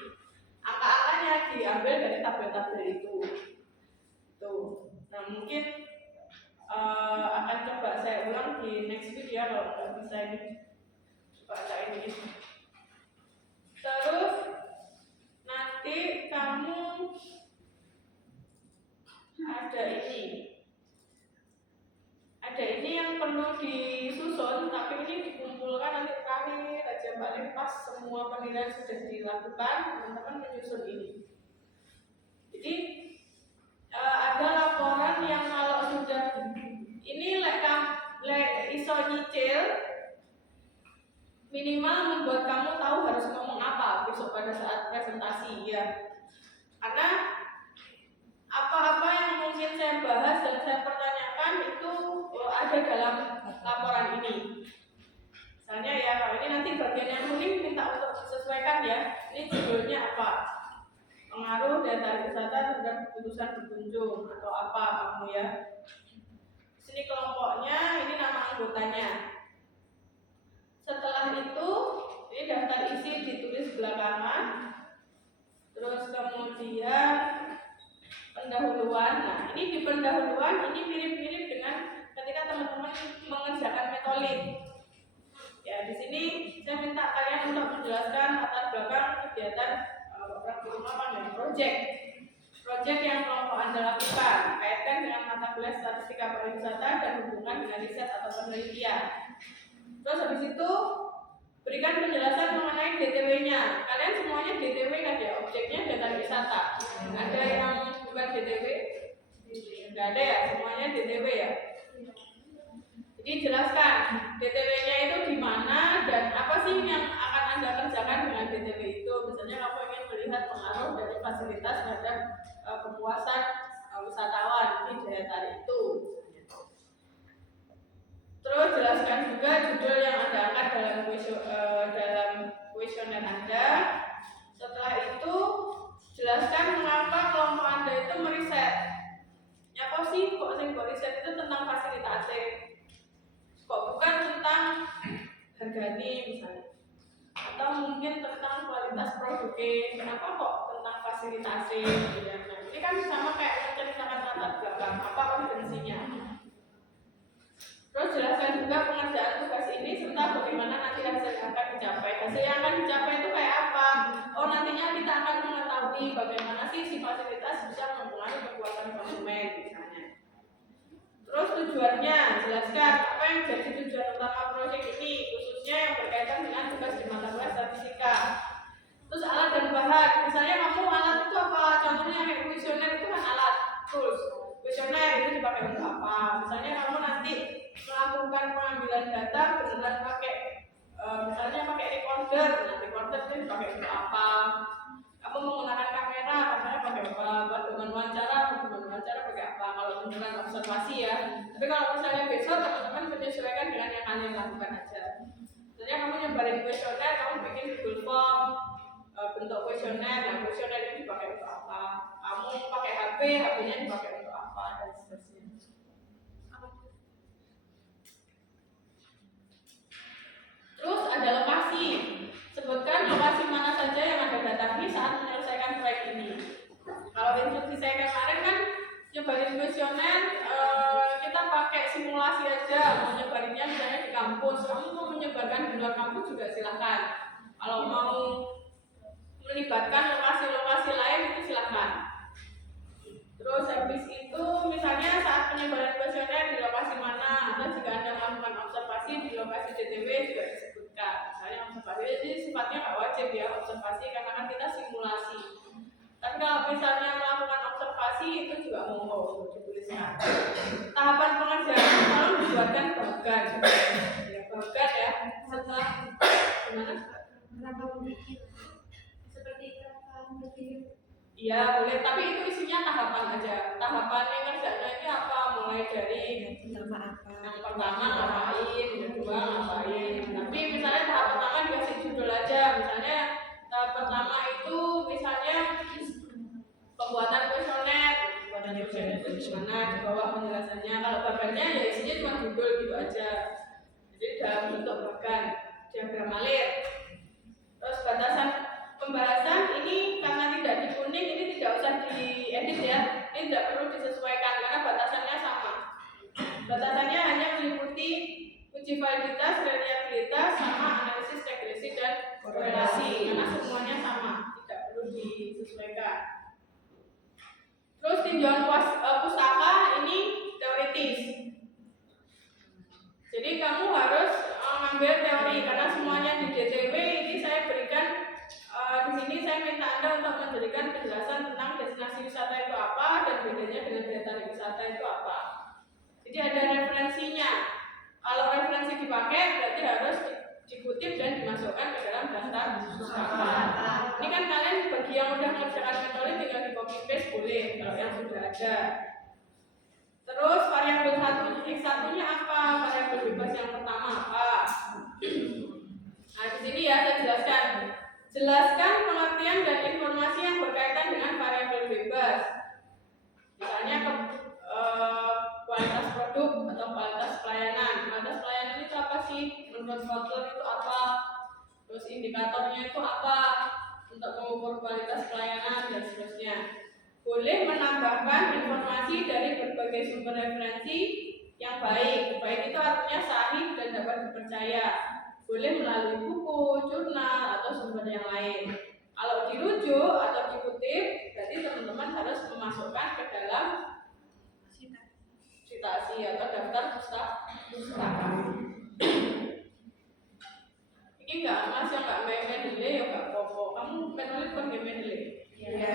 Angka-angkanya diambil dari tabel-tabel itu. Tuh. Nah, mungkin akan coba saya ulang di next video kalau nggak bisa ini. Baca ini. Terus nanti kamu ada ini yang perlu disusun, tapi ini dikumpulkan nanti terakhir aja balik pas semua penilaian sudah dilakukan, teman-teman menyusun ini. Jadi ada laporan yang kalau sudah ini iso nyicil, minimal membuat kamu tahu harus ngomong apa besok pada saat presentasi ya. Karena apa-apa yang mungkin saya bahas dan saya pertanyakan itu ada dalam laporan ini. Misalnya ya, kalau ini nanti bagian yang kuning minta untuk disesuaikan ya. Ini judulnya apa? Pengaruh daya tarik wisata terhadap keputusan berkunjung atau apa kamu ya. Sini kelompoknya, ini nama anggotanya. Setelah itu, ini daftar isi ditulis belakangan. Terus kemudian pendahuluan. Nah, ini di pendahuluan ini mirip-mirip dengan ketika teman-teman mengerjakan metolik. Ya, di sini saya minta kalian untuk menjelaskan latar belakang kegiatan project yang kelompok Anda lakukan, kaitkan dengan mata kuliah statistika pariwisata dan hubungan dengan riset atau penelitian. Terus habis itu berikan penjelasan mengenai DTW-nya. Kalian semuanya DTW kan ya, objeknya data wisata. Ada yang bukan DTW? Enggak ada ya, semuanya DTW ya. Jadi jelaskan DTW-nya itu di mana dan apa sih yang akan Anda kerjakan dengan DTW itu. Misalnya kamu ingin melihat pengaruh dari fasilitas terhadap kepuasan wisatawan di daya tarik itu. Terus jelaskan juga judul yang Anda angkat dalam kuesioner Anda. Setelah itu jelaskan mengapa kelompok Anda itu meriset. Ya apa sih kok riset itu tentang fasilitas, kok bukan tentang harganya misalnya, atau mungkin tentang kualitas produknya. Kenapa kok tentang fasilitasnya? Nah, ini kan sama kayak menceritakan latar belakang apa urgensinya. Terus jelaskan juga pengerjaan tugas ini serta bagaimana nanti hasil yang akan dicapai. Hasil yang akan dicapai itu kayak apa? Oh, nantinya kita akan mengetahui bagaimana sih si fasilitas bisa mempengaruhi kepuasan konsumen misalnya. Terus tujuannya, jelaskan apa yang jadi tujuan utama proyek ini, khususnya yang berkaitan dengan tugas di mata kuliah statistika. Terus alat dan bahan, misalnya kamu alat itu apa? Contohnya kayak kuesioner itu kan alat tools. Kuesioner itu dipakai untuk apa? Misalnya kamu nanti melakukan pengambilan data beneran pakai misalnya pakai recorder. Nah, recorder itu dipakai untuk apa? Kamu menggunakan kamera pakai apa? Buat wawancara pakai apa? Kalau beneran observasi ya. Tapi kalau misalnya besok teman-teman menyesuaikan dengan yang kalian lakukan aja. Misalnya kamu nyebarin kuesioner, kamu bikin Google Form bentuk kuesioner. Nah, kuesioner itu dipakai untuk apa? Kamu pakai HP, HP-nya dipakai untuk apa dan seterusnya. Terus ada lokasi. Sebutkan lokasi mana saja yang Anda datangi saat menyelesaikan proyek ini. Kalau instruksi saya kemarin kan nyebarin kuesioner, kita pakai simulasi aja. Mau nyebarinnya misalnya di kampus, kamu mau menyebarkan di luar kampus juga silahkan. Kalau mau melibatkan lokasi-lokasi lain itu silahkan. Terus habis itu misalnya saat penyebaran kuesioner di lokasi mana, atau jika Anda melakukan observasi di lokasi DTW juga disebutkan. Misalnya observasi jadi sifatnya nggak wajib ya observasi karena kan kita simulasi. Tapi kalau misalnya melakukan observasi itu juga monggo dituliskan. Tahapan pengerjaan kalau dibuatkan bagan. Ya bagan ya. Setelah gimana? Iya boleh, tapi itu isinya tahapan aja. Tahapannya kerjanya ini apa? Mulai dari yang pertama ngapain, yang kedua ngapain. Tapi misalnya tahap pertama dikasih judul aja. Misalnya tahap pertama itu misalnya pembuatan kuesioner. Pembuatan kuesioner itu gimana? Di bawah penjelasannya. Kalau bagannya ya isinya cuma judul gitu aja. Jadi dalam bentuk bagan, diagram alir. Terus batasan pembahasan ini karena tidak di kuning, ini tidak usah diedit ya. Ini tidak perlu disesuaikan karena batasannya sama. Batasannya hanya meliputi uji validitas, reliabilitas, sama analisis regresi dan korelasi karena semuanya sama, tidak perlu disesuaikan. Terus tinjauan pustaka ini teoritis. Jadi kamu harus mengambil teori karena semuanya di DTW ini saya berikan di sini saya minta Anda untuk memberikan penjelasan tentang destinasi wisata itu apa dan bedanya dengan daya tarik wisata itu apa. Jadi ada referensinya. Kalau referensi dipakai berarti harus dikutip dan dimasukkan ke dalam daftar pustaka. Ini kan kalian bagi yang udah mengerjakan metode tinggal di copy paste boleh kalau yang sudah ada. Terus variabel X1-nya apa? Variabel bebas yang pertama apa? Nah, di sini ya saya jelaskan. Jelaskan pengertian dan informasi yang berkaitan dengan variabel bebas. Misalnya kualitas produk atau kualitas pelayanan. Kualitas pelayanan itu apa sih? Menurut Kotler itu apa? Terus indikatornya itu apa? Untuk mengukur kualitas pelayanan dan seterusnya. Boleh menambahkan informasi dari berbagai sumber referensi yang baik. Baik itu artinya sahih dan dapat dipercaya. Boleh melalui buku, jurnal, atau sumber yang lain. Kalau dirujuk atau dikutip, berarti teman-teman harus memasukkan ke dalam citasi atau daftar pustaka. Ini enggak mas yang enggak main medley ya enggak apa-apa. Kamu menulis pakai medley? Iya.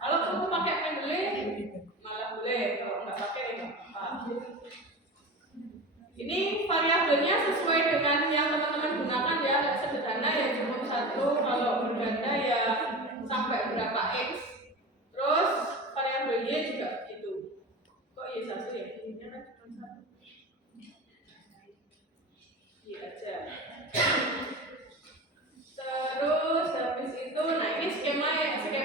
Kalau kamu pakai medley malah boleh, kalau enggak pakai ya enggak apa-apa. Ini variabelnya sesuai dengan yang teman-teman gunakan ya, enggak sederhana ya cuma satu, kalau berganda ya sampai berapa X. Terus variabel Y juga gitu. Kok Y satu ya? Y-nya kan cuma satu. Y aja. Terus habis itu, nah ini skema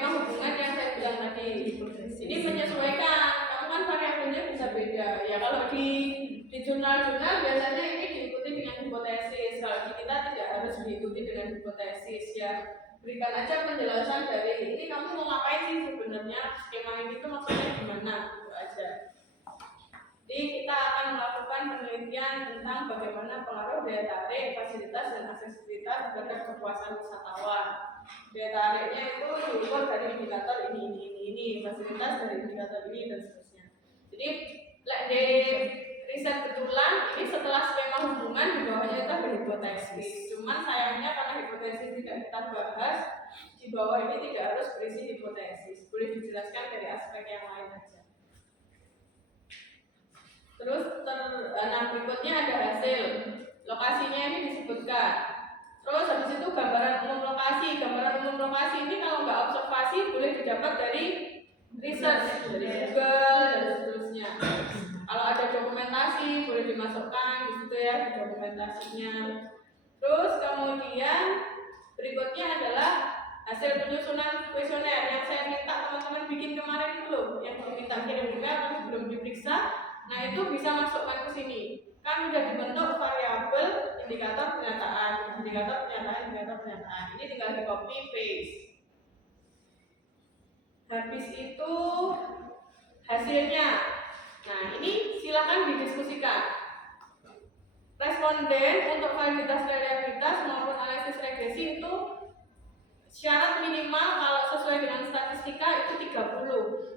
hubungan yang saya bilang tadi. Ini menyesuaikan, kamu kan variabelnya bisa beda. Ya kalau di jurnal-jurnal biasanya ini diikuti dengan hipotesis. Kalau di kita tidak harus diikuti dengan hipotesis ya. Berikan aja penjelasan dari ini kamu mau ngapain sih sebenarnya, skema ini tuh maksudnya gimana, gitu aja. Jadi kita akan melakukan penelitian tentang bagaimana pengaruh daya tarik, fasilitas dan aksesibilitas terhadap kepuasan wisatawan. Daya tariknya itu diukur dari indikator ini, fasilitas dari indikator ini dan seterusnya. Jadi di riset betulan ini setelah skema hubungan di bawahnya itu ada hipotesis. Cuman sayangnya karena hipotesis tidak kita bahas, di bawah ini tidak harus berisi hipotesis. Boleh dijelaskan dari aspek yang lain aja. Terus berikutnya ada hasil. Lokasinya ini disebutkan. Terus habis itu gambaran umum lokasi. Gambaran umum lokasi ini kalau nggak observasi boleh didapat dari research, dari Google dan seterusnya. Kalau ada dokumentasi boleh dimasukkan di situ ya di dokumentasinya. Terus kemudian berikutnya adalah hasil penyusunan kuesioner yang saya minta teman-teman bikin kemarin itu loh, yang diminta kirim juga tapi belum diperiksa. Nah itu bisa masukkan ke sini. Kan udah dibentuk variabel indikator pernyataan. Ini tinggal di copy paste. Habis itu hasilnya. Nah ini silakan didiskusikan. Responden untuk validitas reliabilitas maupun analisis regresi itu syarat minimal kalau sesuai dengan statistika itu 30.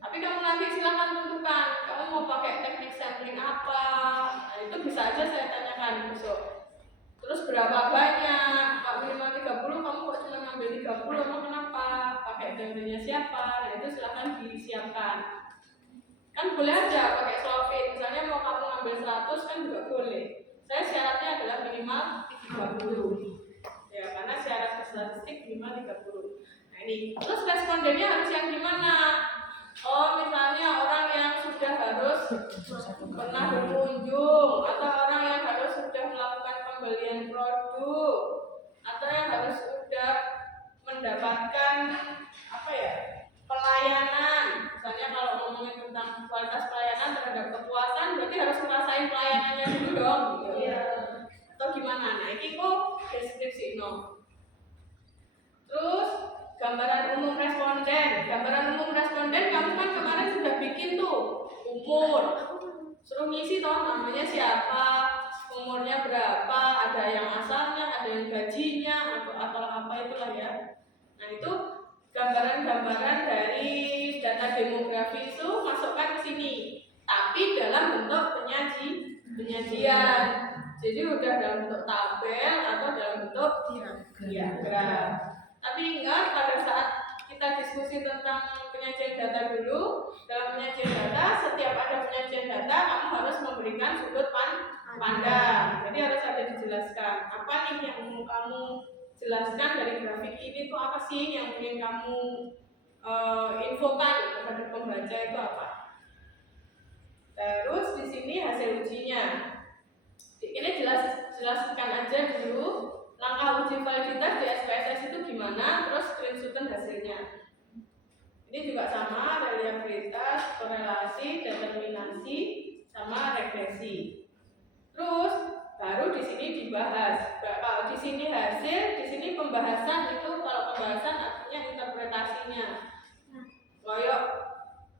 Tapi kamu nanti silakan tentukan kamu mau pakai teknik sampling apa. Nah, itu bisa aja saya tanyakan besok. Terus berapa banyak? Kalau minimal 30, kamu kok cuma ngambil 30, emang kenapa? Pakai teorinya siapa? Nah itu silakan disiapkan. Kan boleh aja pakai solvit. Misalnya mau kamu ngambil 100 kan juga boleh. Saya syaratnya adalah minimal 30. Ya, karena syarat statistik minimal 30. ini. Terus respondennya harus yang gimana? Oh, misalnya orang yang sudah harus pernah berkunjung, atau orang yang harus sudah melakukan pembelian produk, atau yang harus sudah mendapatkan pelayanan. Misalnya kalau ngomongin tentang kualitas pelayanan terhadap kepuasan, berarti harus ngerasain pelayanannya dulu dong, gitu. Atau gimana? Nah, ini kok deskripsi no. Terus gambaran umum responden. Gambaran umum responden kamu kan kemarin sudah bikin tuh umur. Suruh ngisi toh namanya siapa, umurnya berapa, ada yang asalnya, ada yang gajinya atau apa itulah ya. Nah, itu gambaran-gambaran dari data demografi itu masukkan ke sini. Tapi dalam bentuk penyajian. Jadi udah dalam bentuk tabel atau dalam bentuk diagram. Tapi ingat pada saat kita diskusi tentang penyajian data dulu, dalam penyajian data, setiap ada penyajian data kamu harus memberikan sudut pandang. Jadi harus ada dijelaskan apa nih yang mau kamu jelaskan dari grafik ini tuh apa sih yang ingin kamu infokan kepada pembaca itu apa. Terus di sini hasil ujinya. Ini jelaskan aja dulu langkah uji validitas di SPSS itu gimana, terus screenshotan hasilnya. Ini juga sama, reliabilitas, korelasi, determinasi, sama regresi. Terus baru di sini dibahas. Kalau di sini hasil, di sini pembahasan itu kalau pembahasan artinya interpretasinya. Kayak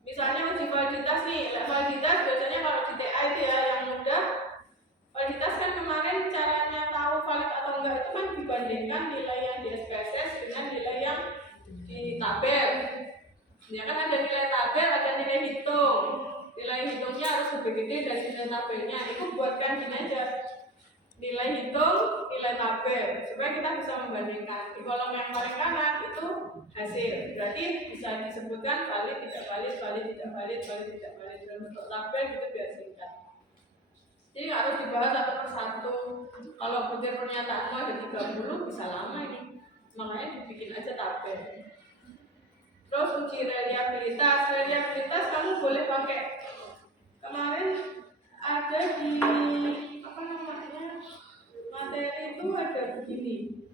misalnya uji validitas nih, validitas biasanya kalau di TA itu ya yang mudah. Validitas kan kemarin caranya tahu valid atau enggak itu kan dibandingkan nilai yang di SPSS dengan nilai yang di tabel. Ya kan ada nilai tabel, ada nilai hitung. Nilai hitungnya harus lebih gede dari nilai tabelnya. Itu buatkan gini aja. Nilai hitung, nilai tabel supaya kita bisa membandingkan. Di kolom yang paling kanan itu hasil. Berarti bisa disebutkan valid, tidak valid, valid, tidak valid, valid, tidak valid. Dalam bentuk tabel itu biar singkat. Jadi harus dibahas satu persatu. Kalau butir pernyataanmu ada 30 bisa lama ini. Makanya dibikin aja tabel. Terus uji reliabilitas. Reliabilitas kamu boleh pakai. Kemarin ada di materi itu ada begini.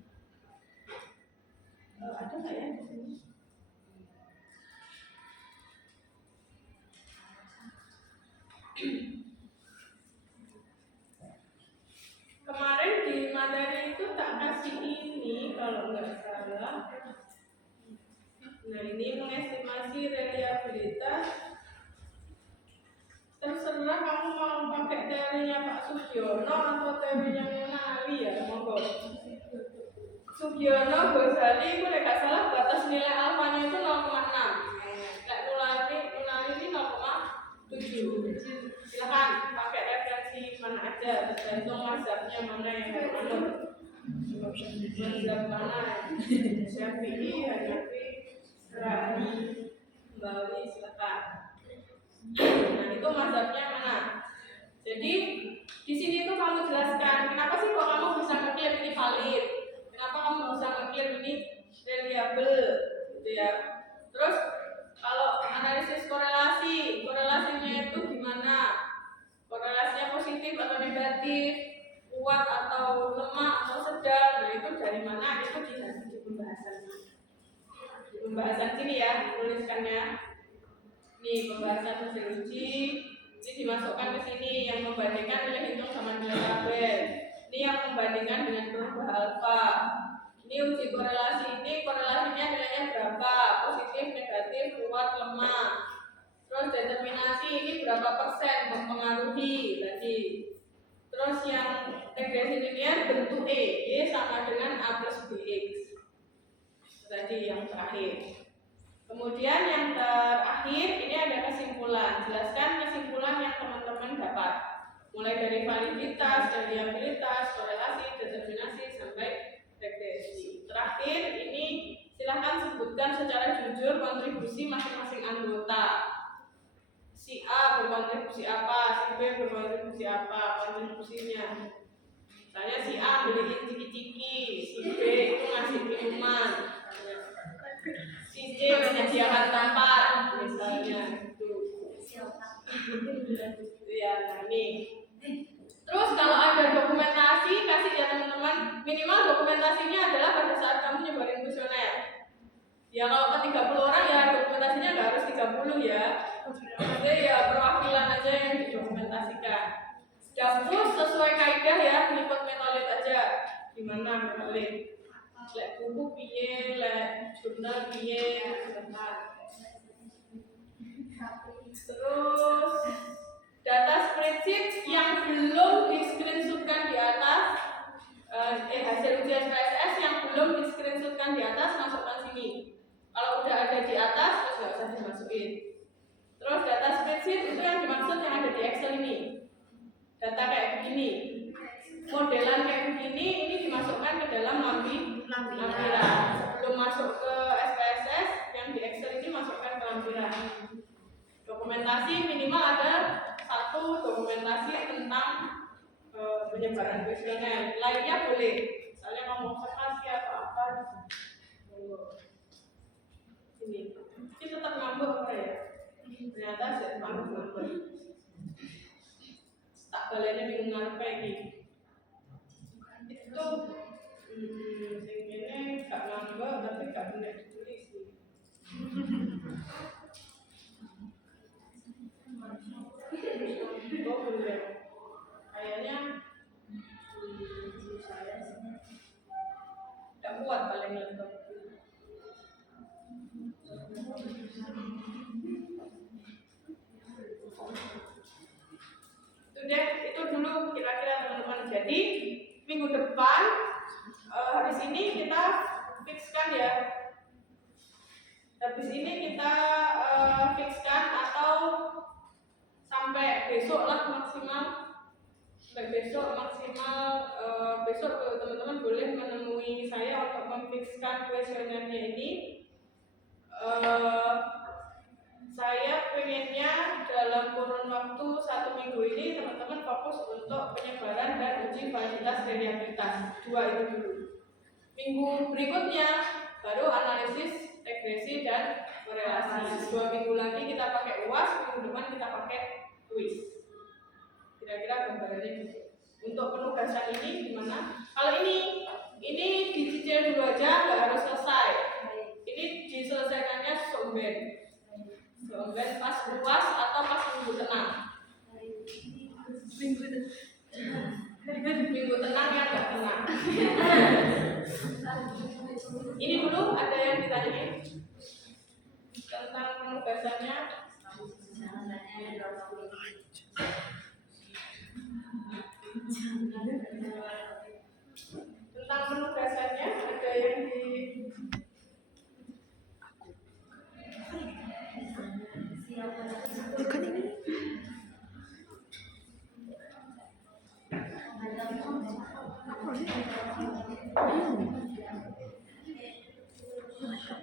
Ada nggak ya di sini? Kemarin di materi itu tak kasih ini kalau nggak salah. Nah, ini mengestimasi reliabilitas. Terserah kamu mau pakai teorinya Pak Sugiono atau teorinya Nunali ya, monggo. Sugiono, Ghazali itu nggak salah batas nilai alfanya itu 0,6. Nunali ini 0,7. Silakan pakai referensi mana aja, tergantung mazhabnya mana yang manut. Mazhab mana? Syafi'i, Hanafi, Syara'i, Hambali, silakan. Nah, itu mazhabnya mana? Jadi di sini tuh kamu jelaskan kenapa sih kok kamu bisa ngeklaim ini valid, kenapa kamu bisa ngeklaim ini reliable, gitu ya. Terus kalau analisis korelasinya itu gimana? Korelasinya positif atau negatif, kuat atau lemah atau sedang. Nah, itu dari mana? Itu di pembahasan. Di pembahasan sini ya, tuliskannya. Nih, pembahasan hasil uji. Ini dimasukkan ke sini yang membandingkan nilai hitung sama nilai tabel. Ini yang membandingkan dengan berubah alfa. Ini uji korelasi, ini korelasinya nilainya berapa? Positif, negatif, kuat, lemah. Terus determinasi ini berapa persen mempengaruhi tadi. Terus yang regresi linear bentuk Y sama dengan A plus BX. Tadi yang terakhir. Kemudian yang terakhir ini ada kesimpulan. Jelaskan kesimpulan yang teman-teman dapat. Mulai dari validitas, reliabilitas, korelasi, determinasi sampai regresi. Terakhir ini silahkan sebutkan secara jujur kontribusi masing-masing anggota. Si A berkontribusi apa, si B berkontribusi apa, kontribusinya. Misalnya si A beliin ciki-ciki, si B itu ngasih minuman. menyediakan tempat misalnya itu. Ya, nah nih. Terus kalau ada dokumentasi, kasih ya teman-teman, minimal dokumentasinya adalah pada saat kamu nyebarin kuesioner. Ya kalau ke 30 orang ya dokumentasinya nggak harus 30 ya. Jadi ya perwakilan aja yang didokumentasikan. Dapus sesuai kaidah ya, ngikut metolit aja. Gimana metolit? Lek buku piye, lek jurnal piye, terus data spreadsheet yang belum di screenshotkan di atas, hasil ujian PSS yang belum di screenshotkan di atas masukkan sini. Kalau udah ada di atas terus nggak usah dimasukin. Terus data spreadsheet itu yang dimaksud yang ada di Excel ini. Data kayak begini, modelan kayak begini, ini dimasukkan ke dalam lampiran. Sebelum masuk ke SPSS, yang di Excel ini masukkan ke lampiran. Dokumentasi minimal ada satu dokumentasi tentang penyebaran kuesioner. Lainnya boleh, misalnya kamu observasi atau apa. Ini tetap ngambek apa ya? Ternyata saya ngambek. Tak balenya bingung ngarepe iki. Itu sing kene gak ngambek tapi gak bener ditulis sih. Oh bener. Kayaknya saya gak kuat paling laptop. Itu dulu kira-kira teman-teman. Jadi minggu depan habis ini kita fixkan ya. Habis ini kita fixkan atau sampai besok lah maksimal. Sampai besok maksimal besok teman-teman boleh menemui saya untuk memfixkan kuesionernya ini. Saya pengennya dalam kurun waktu 1 minggu ini teman-teman fokus untuk penyebaran dan uji validitas reliabilitas. 2 itu dulu. Minggu berikutnya baru analisis, regresi dan korelasi. 2 minggu lagi kita pakai UAS, minggu depan kita pakai kuis. Kira-kira gambarannya gitu. Untuk penugasan ini gimana? Kalau ini dicicil dulu aja, nggak harus selesai. Ini diselesaikannya somben pas UAS atau pas minggu tenang. Minggu tenang yang nggak tenang. Ini dulu ada yang ditanyain tentang penugasannya. Tentang penugasannya ada yang di bukan ini.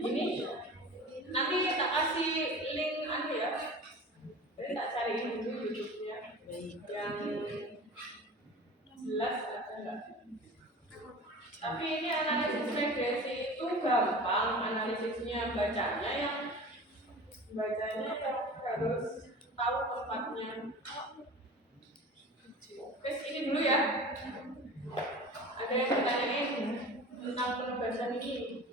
ini nanti tak kasih link aja ya. Jadi tak cari dulu YouTube-nya yang jelas ada enggak. Tapi ini analisis regresi itu gampang analisisnya, bacanya yang harus tahu tempatnya. Oke, ini dulu ya. Ada yang ditanyain tentang penugasan ini.